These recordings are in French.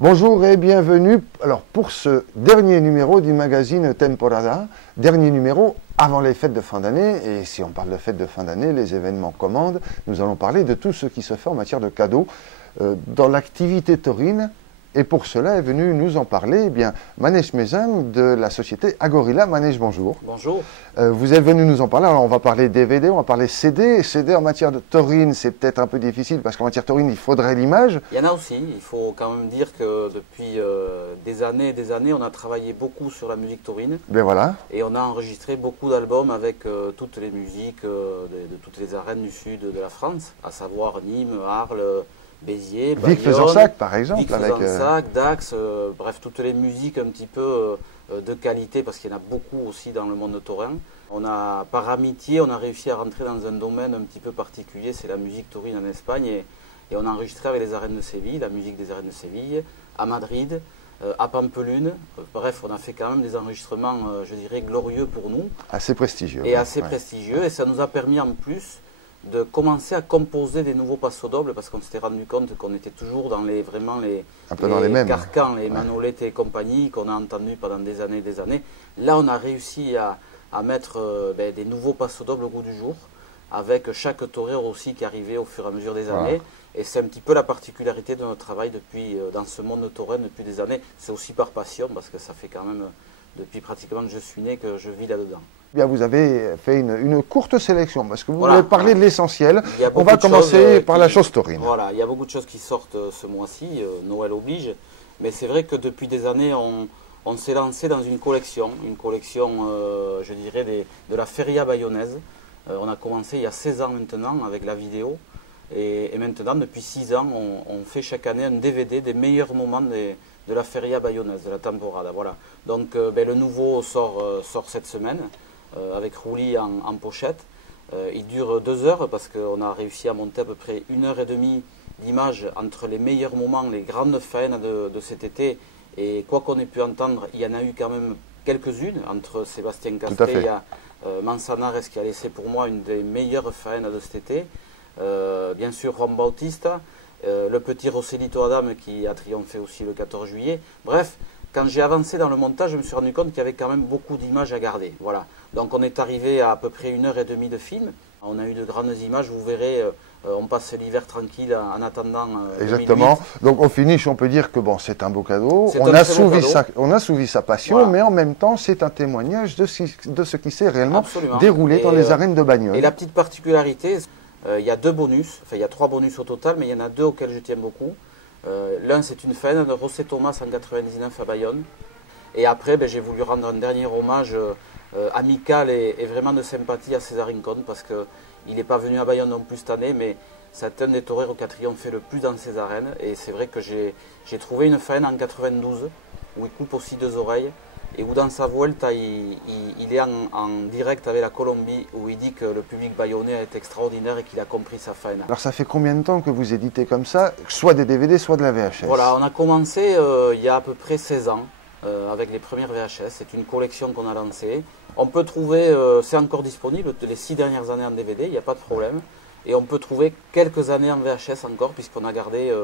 Bonjour et bienvenue pour ce dernier numéro du magazine Temporada, dernier numéro avant les fêtes de fin d'année. Et si on parle de fêtes de fin d'année, les événements commandent, nous allons parler de tout ce qui se fait en matière de cadeaux dans l'activité taurine. Et pour cela est venu nous en parler Manej Mezan de la société Agorilla. Manej, bonjour. Bonjour. Vous êtes venu nous en parler. Alors on va parler DVD, on va parler CD. CD en matière de taurine, c'est peut-être un peu difficile parce qu'en matière taurine, il faudrait l'image. Il y en a aussi. Il faut quand même dire que depuis des années et des années, on a travaillé beaucoup sur la musique taurine. Ben voilà. Et on a enregistré beaucoup d'albums avec toutes les musiques de toutes les arènes du sud de la France, à savoir Nîmes, Arles, Béziers, Bayonne, Vic-Fezensac par exemple. Vic-Fezensac, Dax, bref, toutes les musiques un petit peu de qualité, parce qu'il y en a beaucoup aussi dans le monde taurin. On a, par amitié, on a réussi à rentrer dans un domaine un petit peu particulier, c'est la musique taurine en Espagne, et on a enregistré avec les arènes de Séville, la musique des arènes de Séville, à Madrid, à Pampelune. Bref, on a fait quand même des enregistrements, je dirais, glorieux pour nous. Assez prestigieux. Et assez prestigieux, et ça nous a permis en plus de commencer à composer des nouveaux passos-dobles, parce qu'on s'était rendu compte qu'on était toujours dans les carcans, les Manolete et compagnie qu'on a entendus pendant des années et des années. Là, on a réussi à mettre des nouveaux passos-dobles au goût du jour, avec chaque torero aussi qui arrivait au fur et à mesure des années. Et c'est un petit peu la particularité de notre travail dans ce monde taurin depuis des années. C'est aussi par passion, parce que ça fait quand même, depuis pratiquement que je suis né, que je vis là-dedans. Vous avez fait une courte sélection, parce que vous voulez parler de l'essentiel. On va commencer par la chose taurine. Voilà, il y a beaucoup de choses qui sortent ce mois-ci, Noël oblige. Mais c'est vrai que depuis des années, on s'est lancé dans une collection, je dirais, de la feria bayonnaise. On a commencé il y a 16 ans maintenant avec la vidéo. Et maintenant, depuis 6 ans, on fait chaque année un DVD des meilleurs moments de la feria bayonnaise, de la temporada. Voilà. Donc le nouveau sort cette semaine, avec Rouli en pochette. Il dure 2 heures parce qu'on a réussi à monter à peu près 1h30 d'images entre les meilleurs moments, les grandes faines de cet été. Et quoi qu'on ait pu entendre, il y en a eu quand même quelques-unes entre Sébastien Castella, Manzanares qui a laissé pour moi une des meilleures faines de cet été. Bien sûr Juan Bautista, le petit Roselito Adam qui a triomphé aussi le 14 juillet. Bref, quand j'ai avancé dans le montage, je me suis rendu compte qu'il y avait quand même beaucoup d'images à garder. Voilà. Donc on est arrivé à peu près 1h30 de film. On a eu de grandes images, vous verrez, on passe l'hiver tranquille en attendant. Exactement. 2008. Donc au finish, on peut dire que bon, c'est un beau cadeau. On a souvi sa passion, voilà. Mais en même temps, c'est un témoignage de ce qui s'est réellement déroulé dans les arènes de Bagnoles. Et la petite particularité, il y a 2 bonus, enfin il y a 3 bonus au total, mais il y en a 2 auxquels je tiens beaucoup. L'un, c'est une faine de José Thomas en 99 à Bayonne. Et après, j'ai voulu rendre un dernier hommage amical et vraiment de sympathie à César Rincon, parce qu'il n'est pas venu à Bayonne non plus cette année, mais c'est un des toreros qui a triomphé le plus dans ces arènes. Et c'est vrai que j'ai trouvé une faine en 92, où il coupe aussi 2 oreilles, et où dans sa Vuelta, il est en direct avec la Colombie, où il dit que le public bayonnais est extraordinaire et qu'il a compris sa faine. Alors ça fait combien de temps que vous éditez comme ça, soit des DVD, soit de la VHS? Voilà, on a commencé il y a à peu près 16 ans, avec les premières VHS. C'est une collection qu'on a lancée. On peut trouver, c'est encore disponible, les 6 dernières années en DVD, il n'y a pas de problème. Et on peut trouver quelques années en VHS encore, puisqu'on a gardé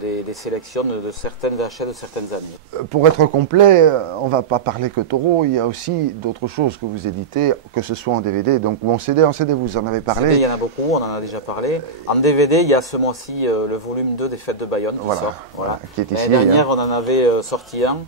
des sélections de certaines VHS de certaines années. Pour être complet, on ne va pas parler que taureau, il y a aussi d'autres choses que vous éditez, que ce soit en DVD, donc ou en CD. En CD, vous en avez parlé. CD, il y en a beaucoup, on en a déjà parlé. En DVD, il y a ce mois-ci le volume 2 des Fêtes de Bayonne qui sort. Voilà. Qui est ici. L'année dernière, on en avait sorti un.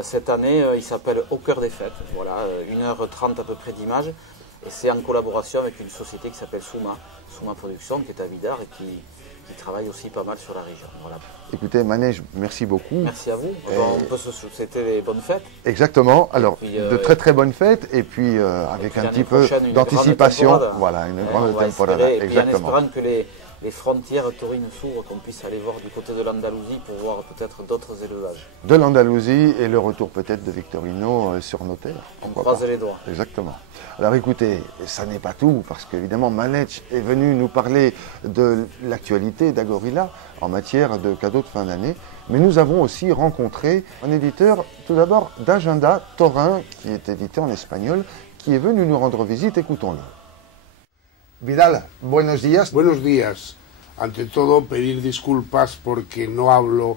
Cette année, il s'appelle Au cœur des fêtes. Voilà, 1h30 à peu près d'images. Et c'est en collaboration avec une société qui s'appelle Souma Production, qui est à Vidar et qui travaille aussi pas mal sur la région. Voilà. Écoutez, Manej, merci beaucoup. Merci à vous. C'était les bonnes fêtes. Exactement. Alors, puis, de très très bonnes fêtes et puis avec un petit peu d'anticipation. Voilà, une grande temporada. Exactement. En espérant que les frontières taurines s'ouvrent, qu'on puisse aller voir du côté de l'Andalousie pour voir peut-être d'autres élevages. De l'Andalousie et le retour peut-être de Victorino sur nos terres. On croise les doigts. Exactement. Alors écoutez, ça n'est pas tout, parce qu'évidemment Manej est venu nous parler de l'actualité d'Agorilla en matière de cadeaux de fin d'année, mais nous avons aussi rencontré un éditeur, tout d'abord d'Agenda Taurin, qui est édité en espagnol, qui est venu nous rendre visite. Écoutons-le. Vidal, buenos días. Buenos días. Ante todo, pedir disculpas porque no hablo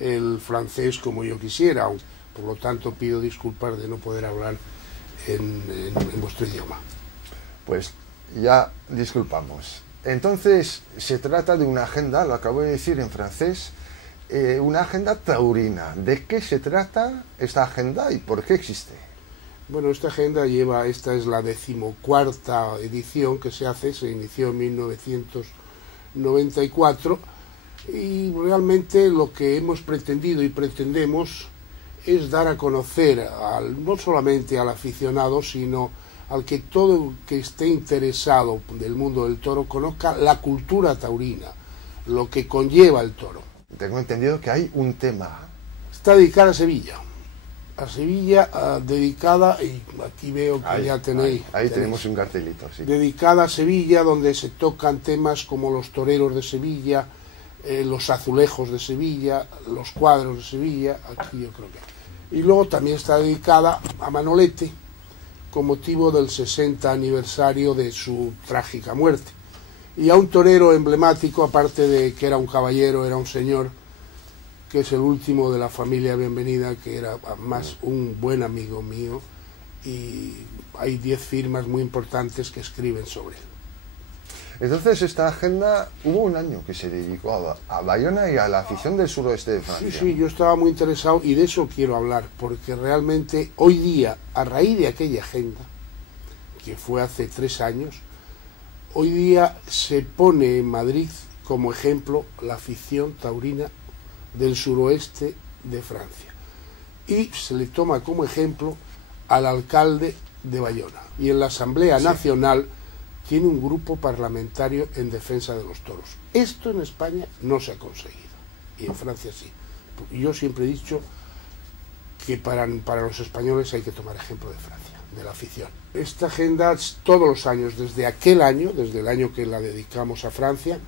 el francés como yo quisiera. Por lo tanto, pido disculpas de no poder hablar en vuestro idioma. Pues ya disculpamos. Entonces, se trata de una agenda, lo acabo de decir en francés, una agenda taurina. ¿De qué se trata esta agenda y por qué existe? Bueno, esta agenda esta es la 14ª edición que se hace, se inició en 1994 y realmente lo que hemos pretendido y pretendemos es dar a conocer no solamente al aficionado, sino al que todo que esté interesado del mundo del toro conozca la cultura taurina, lo que conlleva el toro. Tengo entendido que hay un tema. Está dedicada a Sevilla. A Sevilla, dedicada, y aquí veo que ya tenéis... Ahí tenemos un cartelito, sí. Dedicada a Sevilla, donde se tocan temas como los toreros de Sevilla, los azulejos de Sevilla, los cuadros de Sevilla, aquí yo creo que... Y luego también está dedicada a Manolete, con motivo del 60 aniversario de su trágica muerte. Y a un torero emblemático, aparte de que era un caballero, era un señor, que es el último de la familia Bienvenida, que era más un buen amigo mío, y hay 10 firmas muy importantes que escriben sobre él. Entonces, esta agenda, hubo un año que se dedicó a Bayona y a la afición del suroeste de Francia. Sí, yo estaba muy interesado y de eso quiero hablar, porque realmente hoy día, a raíz de aquella agenda, que fue hace 3 años, hoy día se pone en Madrid como ejemplo la afición taurina del suroeste de Francia. Y se le toma como ejemplo al alcalde de Bayona. Y en la Asamblea Nacional tiene un grupo parlamentario en defensa de los toros. Esto en España no se ha conseguido. Y en Francia sí. Yo siempre he dicho que para los españoles hay que tomar ejemplo de Francia, de la afición. Esta agenda todos los años, desde aquel año, desde el año que la dedicamos a Francia,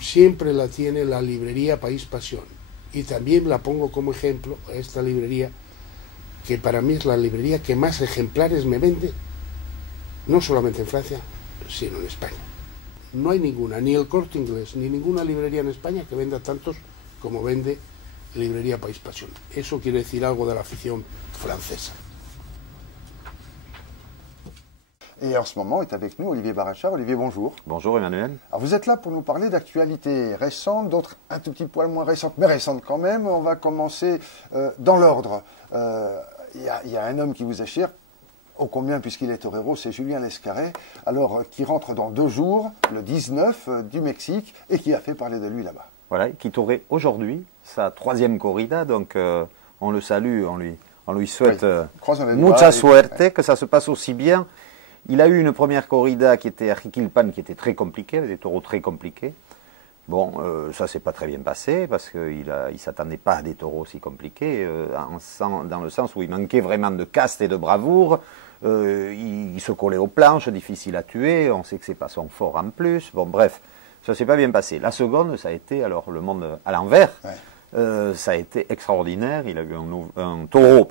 siempre la tiene la librería País Pasión, y también la pongo como ejemplo a esta librería, que para mí es la librería que más ejemplares me vende, no solamente en Francia, sino en España. No hay ninguna, ni el Corte Inglés, ni ninguna librería en España que venda tantos como vende librería País Pasión. Eso quiere decir algo de la afición francesa. Et en ce moment est avec nous Olivier Barachard. Olivier, bonjour. Bonjour Emmanuel. Alors vous êtes là pour nous parler d'actualités récentes, d'autres un tout petit poil moins récentes, mais récentes quand même. On va commencer dans l'ordre. Il y a un homme qui vous est cher, ô combien puisqu'il est torero, c'est Julien Lescaret, alors qui rentre dans 2 jours, le 19 du Mexique, et qui a fait parler de lui là-bas. Voilà, qui tourait aujourd'hui sa 3e corrida, donc on le salue, on lui souhaite mucha suerte, que ça se passe aussi bien. Il a eu une première corrida qui était à Jiquilpan, qui était très compliquée, avec des taureaux très compliqués. Bon, ça s'est pas très bien passé, parce qu'il ne s'attendait pas à des taureaux aussi compliqués, dans le sens où il manquait vraiment de caste et de bravoure. Il se collait aux planches, difficile à tuer, on sait que c'est pas son fort en plus. Bon, bref, ça s'est pas bien passé. La seconde, ça a été alors le monde à l'envers. Ouais. Ça a été extraordinaire. Il a eu un taureau,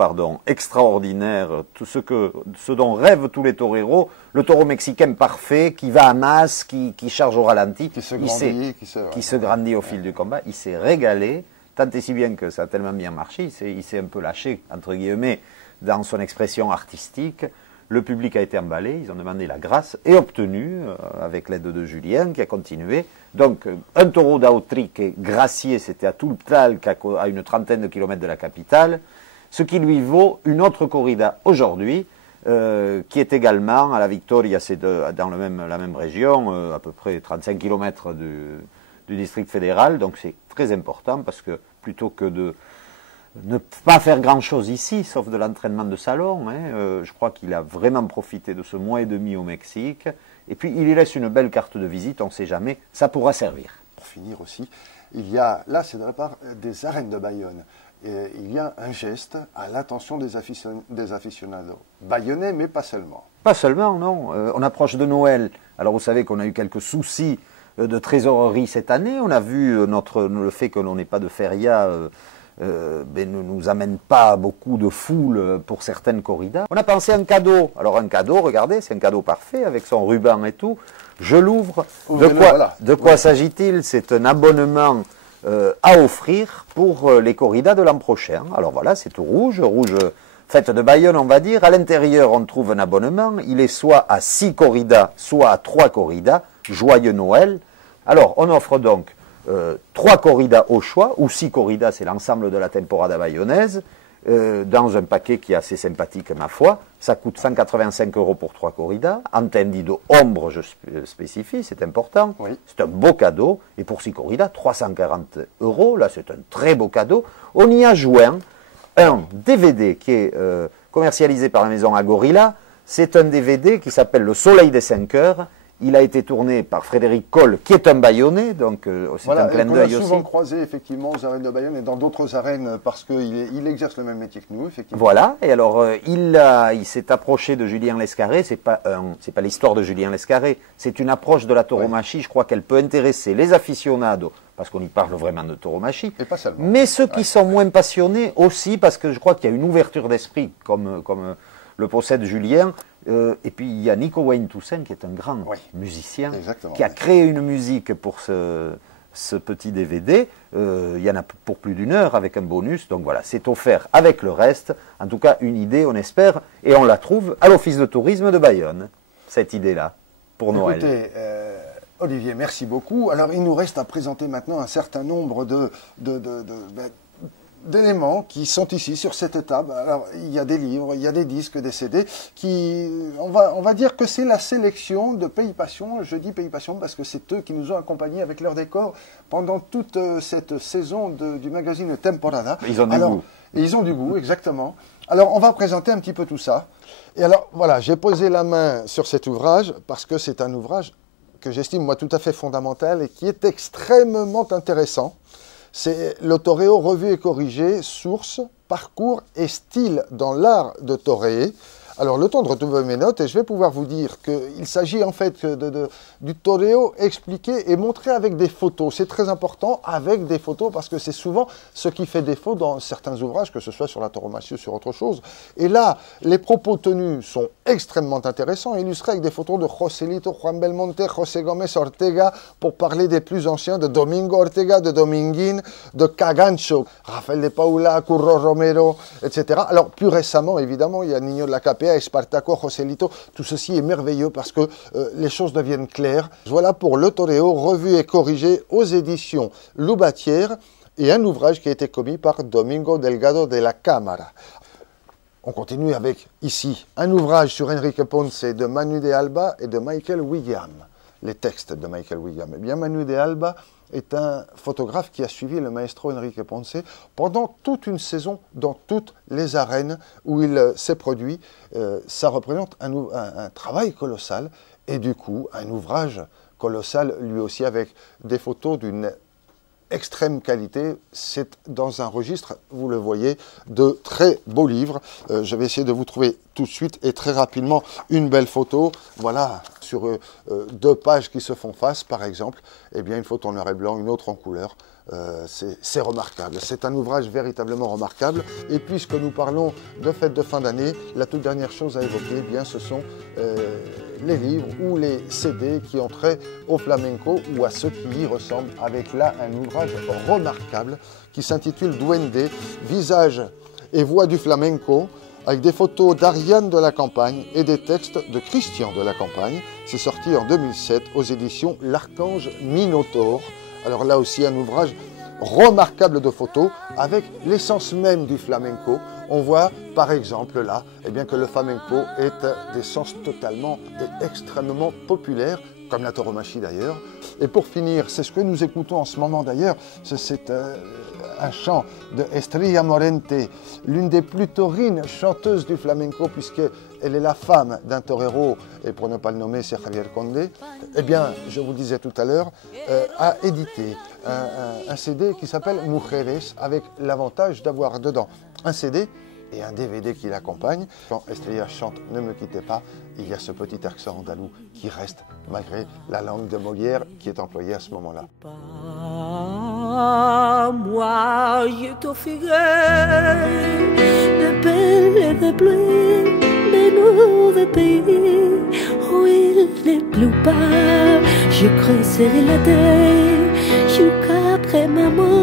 extraordinaire. Tout ce dont rêvent tous les toreros. Le taureau mexicain parfait, qui va à masse, qui charge au ralenti, qui se grandit au fil du combat. Il s'est régalé, tant et si bien que ça a tellement bien marché. Il s'est un peu lâché, entre guillemets, dans son expression artistique. Le public a été emballé, ils ont demandé la grâce et obtenu, avec l'aide de Julien, qui a continué. Donc, un taureau d'Autrique gracié, c'était à Tulptalc, à une 30aine de kilomètres de la capitale, ce qui lui vaut une autre corrida aujourd'hui, qui est également à la Victoria, c'est dans la même région, à peu près 35 kilomètres du district fédéral. Donc, c'est très important parce que plutôt que de ne pas faire grand-chose ici, sauf de l'entraînement de salon. Je crois qu'il a vraiment profité de ce mois et demi au Mexique. Et puis, il y laisse une belle carte de visite, on ne sait jamais, ça pourra servir. Pour finir aussi, il y a, là c'est de la part des arènes de Bayonne, il y a un geste à l'attention des aficionados bayonnais, mais pas seulement. Pas seulement, non. On approche de Noël. Alors, vous savez qu'on a eu quelques soucis de trésorerie cette année. On a vu le fait que l'on n'ait pas de feria ne nous amène pas beaucoup de foule pour certaines corridas. On a pensé à un cadeau. Alors un cadeau, regardez, c'est un cadeau parfait avec son ruban et tout. Je l'ouvre. De quoi s'agit-il? C'est un abonnement à offrir pour les corridas de l'an prochain. Alors voilà, c'est tout rouge, fête de Bayonne, on va dire. À l'intérieur, on trouve un abonnement. Il est soit à 6 corridas, soit à 3 corridas. Joyeux Noël. Alors, on offre donc 3 corridas au choix, ou 6 corridas, c'est l'ensemble de la temporada bayonnaise, dans un paquet qui est assez sympathique, ma foi. Ça coûte 185 € pour 3 corridas. Entendido ombre, je spécifie, c'est important. Oui. C'est un beau cadeau. Et pour 6 corridas, 340 €. Là, c'est un très beau cadeau. On y a joint un DVD qui est commercialisé par la maison Agorilla. C'est un DVD qui s'appelle Le Soleil des 5 heures. Il a été tourné par Frédéric Coll, qui est un Bayonnais, donc c'est voilà, un clin d'œil aussi. On l'a souvent croisé effectivement aux arènes de Bayonne et dans d'autres arènes parce qu'il exerce le même métier que nous, effectivement. Voilà, et alors il s'est approché de Julien Lescarré. C'est pas l'histoire de Julien Lescarré, c'est une approche de la tauromachie. Ouais. Je crois qu'elle peut intéresser les aficionados, parce qu'on y parle vraiment de tauromachie, et pas seulement. Mais ceux qui sont moins passionnés aussi, parce que je crois qu'il y a une ouverture d'esprit, comme le possède Julien. Et puis il y a Nico Wayne Toussaint qui est un grand musicien, qui a créé une musique pour ce petit DVD. Il y en a pour plus d'1 heure avec un bonus, donc voilà, c'est offert avec le reste. En tout cas, une idée, on espère, et on la trouve à l'Office de tourisme de Bayonne, cette idée-là, pour Noël. Écoutez, Olivier, merci beaucoup. Alors il nous reste à présenter maintenant un certain nombre d'éléments qui sont ici sur cette table. Alors il y a des livres, il y a des disques, des CD qui, on va dire que c'est la sélection de Pays Passion. Je dis Pays Passion parce que c'est eux qui nous ont accompagnés avec leur décor pendant toute cette saison du magazine Temporada. Ils ont du goût. Et ils ont du goût, exactement. Alors on va présenter un petit peu tout ça. Et alors voilà, j'ai posé la main sur cet ouvrage parce que c'est un ouvrage que j'estime moi tout à fait fondamental et qui est extrêmement intéressant. C'est le Toreo revu et corrigé, source, parcours et style dans l'art de toréer. Alors, le temps de retrouver mes notes, et je vais pouvoir vous dire qu'il s'agit en fait du toreo expliqué et montré avec des photos. C'est très important, avec des photos, parce que c'est souvent ce qui fait défaut dans certains ouvrages, que ce soit sur la tauromachie ou sur autre chose. Et là, les propos tenus sont extrêmement intéressants, illustrés avec des photos de Joselito, Juan Belmonte, José Gómez Ortega, pour parler des plus anciens, de Domingo Ortega, de Dominguín, de Cagancho, Rafael de Paula, Curro Romero, etc. Alors, plus récemment, évidemment, il y a Niño de la Capea, Espartaco, Joselito, tout ceci est merveilleux parce que les choses deviennent claires. Voilà pour le Toreo, revu et corrigé aux éditions Loubatière, et un ouvrage qui a été commis par Domingo Delgado de la Cámara. On continue avec, ici, un ouvrage sur Enrique Ponce de Manu de Alba et de Michael Wigham. Les textes de Michael Wigham. Eh bien, Manu de Alba est un photographe qui a suivi le maestro Enrique Ponce pendant toute une saison dans toutes les arènes où il s'est produit. Ça représente un travail colossal et du coup un ouvrage colossal lui aussi avec des photos d'une extrême qualité. C'est dans un registre, vous le voyez, de très beaux livres. Je vais essayer de vous trouver tout de suite et très rapidement une belle photo. Voilà, sur 2 pages qui se font face, par exemple, eh bien une photo en noir et blanc, une autre en couleur. C'est remarquable. C'est un ouvrage véritablement remarquable. Et puisque nous parlons de fête de fin d'année, la toute dernière chose à évoquer, eh bien, ce sont les livres ou les CD qui ont trait au flamenco ou à ceux qui y ressemblent, avec là un ouvrage remarquable qui s'intitule Duende, visage et voix du flamenco, avec des photos d'Ariane de la Campagne et des textes de Christian de la Campagne. C'est sorti en 2007 aux éditions L'Archange Minotaure. Alors là aussi un ouvrage remarquable de photos avec l'essence même du flamenco. On voit par exemple là eh bien, que le flamenco est d'essence totalement et extrêmement populaire, comme la tauromachie d'ailleurs. Et pour finir, c'est ce que nous écoutons en ce moment d'ailleurs, c'est un chant de Estrella Morente, l'une des plus taurines chanteuses du flamenco, puisqu'elle est la femme d'un torero, et pour ne pas le nommer, c'est Javier Condé. Eh bien, je vous disais tout à l'heure, a édité un CD qui s'appelle Mujeres, avec l'avantage d'avoir dedans un CD et un DVD qui l'accompagne. Quand Estrella chante « Ne me quittez pas », il y a ce petit accent andalou qui reste malgré la langue de Molière qui est employée à ce moment-là. Moi, je t'offrirai de belles et de bleues, de nouveaux pays où il ne pleut pas. Je creuserai la terre jusqu'après ma mort.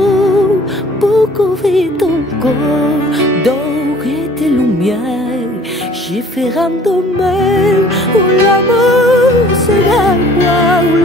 corps doré de lumière, j'ai fait un domaine où l'amour sera roi, où